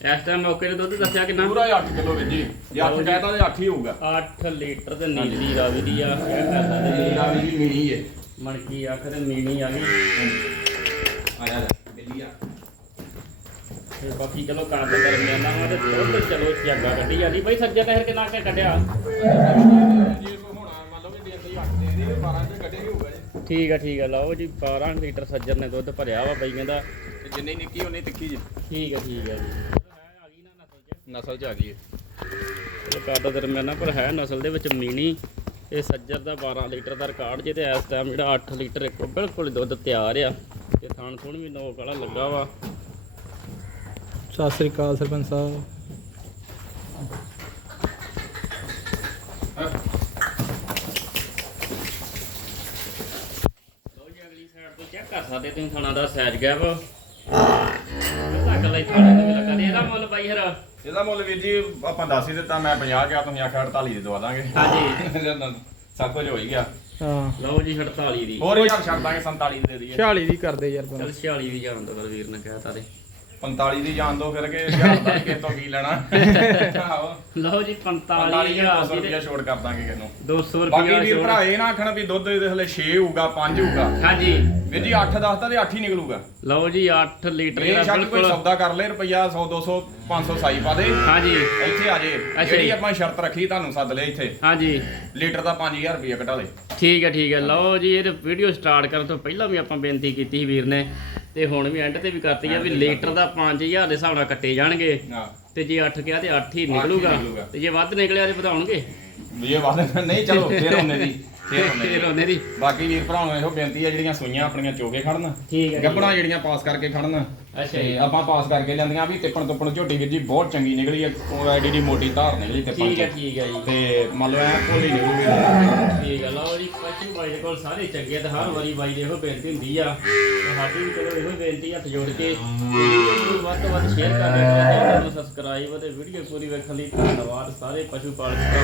ਇਸ ਟਾਈਮ ਮੌਕੇ ਤੇ ਦੁੱਧ ਦੱਸਿਆ ਕਿੰਨਾ? ਪੂਰਾ 8 ਕਿਲੋ ਵੀਰ ਜੀ। ਜੇ 8 ਕਹਿਤਾ ਤੇ 8 ਹੀ ਹੋਊਗਾ। 8 ਲੀਟਰ ਤੇ ਨੀਲੀ ਰਾਵੀ ਦੀ ਆ ਕਰ ਨੀਲਾ ਵੀ ਜੀ ਮੀਣੀ ਹੈ ਮਣਕੀ ਅੱਖ ਤੇ ਮੀਣੀ ਆ ਗਈ। ਆ ਜਾ ਬਿੱਲੀ ਆ। ਤੇ ਬਾਕੀ ਚਲੋ ਕੱਦ ਦਰਮਿਆਨਾ ਵਾ ਤੇ ਦੁੱਧ ਚਲੋ ਜੱਗਾ ਕੱਢੀ ਜਾਂਦੀ। ਬਈ ਸੱਜੇ ਕਿੰਨਾ ਕੇ ਕੱਢਿਆ? ਜੇ ਕੋ ਹੋਣਾ ਮੰਨ ਲਓ ਵੀ ਦਿਨ ਦੀ 8 ਦੇ ਦੀ 12 ਚ ਕੱਢੇ ਹੀ ਹੋਊਗਾ ਜੀ। ਠੀਕ ਆ ਠੀਕ ਆ ਲਓ ਜੀ 12 ਲੀਟਰ ਸੱਜਰ ਨੇ ਦੁੱਧ ਭਰਿਆ ਵਾ ਬਈ ਕਹਿੰਦਾ। ਜਿੰਨੀ ਨਿੱਕੀ ਉਨੀ ਤਿੱਖੀ ਜੀ। ਠੀਕ ਆ ਠੀਕ ਆ ਜੀ। ਆ ਨਸਲ ਚ ਆ ਗਈ ਚਲੋ ਕੱਦ ਦਰਮਿਆਨਾ ਪਰ ਹੈ ਨਸਲ ਦੇ ਵਿੱਚ ਮੀਣੀ। ਇਹ ਸੱਜਰ ਦਾ 12 ਲੀਟਰ ਦਾ ਰਿਕਾਰਡ ਜੇ ਤੇ ਇਸ ਟਾਈਮ ਜਿਹੜਾ 8 ਲੀਟਰ ਇੱਕ ਬਿਲਕੁਲ ਦੁੱਧ ਤਿਆਰ ਆ ਤੇ ਥਾਣ ਥੁਣ ਵੀ ਨੋਕ ਵਾਲਾ ਲੱਗਾ ਵਾ। ਸਤਿ ਸ੍ਰੀ ਅਕਾਲ ਸਰਪੰਚ ਸਾਹਿਬ। ਲਓ ਜੀ ਅਗਲੀ ਸਾਈਡ ਤੋਂ ਚੈੱਕ ਕਰ ਸਕਦੇ ਤੁਸੀਂ ਥਾਣਾ ਦਾ ਸਾਈਜ਼ ਗੈਪ ਲੱਗ ਲਈ ਥਾਣੇ ਦੇ ਵੀ ਲੱਗਾ ਤੇ ਇਹਦਾ ਮੁੱਲ ਬਾਈ ਹਰਾ ਇਹਦਾ ਮੁੱਲ ਵੀਰ ਜੀ ਆਪਾਂ ਦੱਸ ਹੀ ਦਿੱਤਾ ਮੈਂ 50 ਕਿਹਾ ਤੁਸੀਂ ਆਖਿਆ 48 ਦੇ ਦਵਾ ਦਾਂਗੇ। ਹਾਂਜੀ। ਸਭ ਕੁਝ ਹੋ ਹੀ ਗਿਆ। ਹਾਂ। ਲਓ ਜੀ 48 ਦੀ। ਹੋਰ ਯਾਰ ਛੱਡ ਦਾਂਗੇ 47 ਦੀ ਦੇ ਦਈਏ। 46 ਦੀ ਕਰਦੇ ਯਾਰ ਚਲ 46 ਦੀ ਜਾਣ ਦੋ ਵੀਰ ਨੇ ਕਹਿਤਾ ਤੇ। 45 ਦੀ ਜਾਣ ਦੋ ਫਿਰ ਕੇ ਹਜ਼ਾਰ ਦਾ ਕਿਸ ਤੋਂ ਕੀ ਲੈਣਾ? ਆਹੋ। ਲਓ ਜੀ 45 45000 200 ਦੀ ਰੁਪਇਆ ਛੋੜ ਕਰ ਦਾਂਗੇ ਕਿਸ ਨੂੰ 200 ਬਾਕੀ ਭਰਾ ਇਹ ਨਾ ਆਖਣ ਵੀ ਦੁੱਧ ਇਹਦੇ ਥੱਲੇ 6 ਹੋਊਗਾ 5 ਹੋਊਗਾ। ਹਾਂਜੀ। ਵੀਰ ਜੀ 8 ਦੱਸਦਾ ਤੇ 8 ਹੀ ਨਿਕਲੂਗਾ। ਲਓ ਜੀ 8 ਲੀਟਰ ਇਹ ਕੋਈ ਬਿਲਕੁਲ ਸੌਦਾ ਕਰ ਲੈ ਰੁਪਈਆ 100 200 500 ਸਾਈ ਪਾ ਦੇ। ਹਾਂਜੀ। ਇੱਥੇ ਆ ਜੇ। ਅੱਛਾ ਜਿਹੜੀ। ਆਪਾਂ ਸ਼ਰਤ ਰੱਖੀ ਤੁਹਾਨੂੰ ਸੱਦ ਲਿਆ ਇੱਥੇ। ਹਾਂਜੀ। ਲੀਟਰ ਦਾ 5000 ਰੁਪਈਆ ਘਟਾ ਲੈ। ਠੀਕ ਹੈ ਠੀਕ ਹੈ। ਲਓ ਜੀ ਇਹ ਵੀਡੀਓ ਸਟਾਰਟ ਕਰਨ ਤੋਂ ਪਹਿਲਾਂ ਵੀ ਆਪਾਂ ਬੇਨਤੀ ਕੀਤੀ ਸੀ ਵੀਰ ਨੇ ਤੇ ਹੁਣ ਵੀ ਐਂਡ ਤੇ ਵੀ ਕਰਤੀ ਆ ਵੀ ਲੀਟਰ ਦਾ 5000 ਦੇ ਹਿਸਾਬ ਨਾਲ ਕੱਟੇ ਜਾਣਗੇ। ਹਾਂ। ਤੇ ਜੇ 8 ਕਿਹਾ ਤੇ 8 ਹੀ ਨਿਕਲੂਗਾ। ਤੇ ਜੇ ਵੱਧ ਨਿਕਲਿਆ ਤੇ ਵਧਾਉਣਗੇ। ਵੀ ਇਹ ਵਾਦ ਨਹੀਂ ਚਲੋ ਫੇਰ ਉਹਨੇ ਦੀ ਫੇਰ ਉਹਨੇ ਫੇਰ ਦੀ ਉਹਨੇ ਦੀ। ਬਾਕੀ ਵੀਰ ਭਰਾਵਾਂ ਨੂੰ ਇਹੋ ਬੇਨਤੀ ਹੈ ਜਿਹੜੀਆਂ ਸੂਈਆਂ ਆਪਣੀਆਂ ਚੋਕੇ ਖੜਨ। ਠੀਕ ਹੈ ਗੱਪਣਾ ਜਿਹੜੀਆਂ ਪਾਸ ਕਰਕੇ ਖੜਨ। ਅੱਛਾ ਤੇ ਜੀ। ਆਪਾਂ ਪਾਸ ਕਰਕੇ ਲੈਂਦੀਆਂ ਵੀ ਤਿੱਪਣ ਤੁੱਪਣ ਝੋਟੀ ਵੀਰ ਜੀ ਬਹੁਤ ਚੰਗੀ ਨਿਕਲੀ ਹੈ ਉਹ ਐਡੀ ਦੀ ਮੋਟੀ ਧਾਰ ਨਿਕਲੀ ਤਿੱਪਣ ਠੀਕ ਹੈ। ਠੀਕ ਹੈ ਜੀ। ਤੇ ਮੰਨ ਲਓ ਐ ਭੋਲੀ ਨਿਕਲੂਗੀ ਠੀਕ ਹੈ ਲਓ ਜੀ ਪਸ਼ੂ ਬਾਈ ਦੇ ਕੋਲ ਸਾਰੇ ਚੰਗੇ ਤੇ ਹਰ ਵਾਰੀ ਬਾਈ ਦੀ ਇਹੋ ਬੇਨਤੀ ਹੁੰਦੀ ਆ। ਤੇ ਸਾਡੀ ਵੀ ਚਲੋ ਇਹੋ ਬੇਨਤੀ ਹੱਥ ਜੋੜ ਕੇ। ਵੀਡੀਓ ਵੱਧ ਤੋਂ ਵੱਧ ਸ਼ੇਅਰ ਕਰ ਦਿਓ ਚੈਨਲ ਨੂੰ ਸਬਸਕ੍ਰਾਈਬ ਅਤੇ ਵੀਡੀਓ ਪੂਰੀ ਵੇਖਣ ਲਈ ਧੰਨਵਾਦ ਸਾਰੇ ਪਸ਼ੂ ਪਾਲਕ ਦਾ।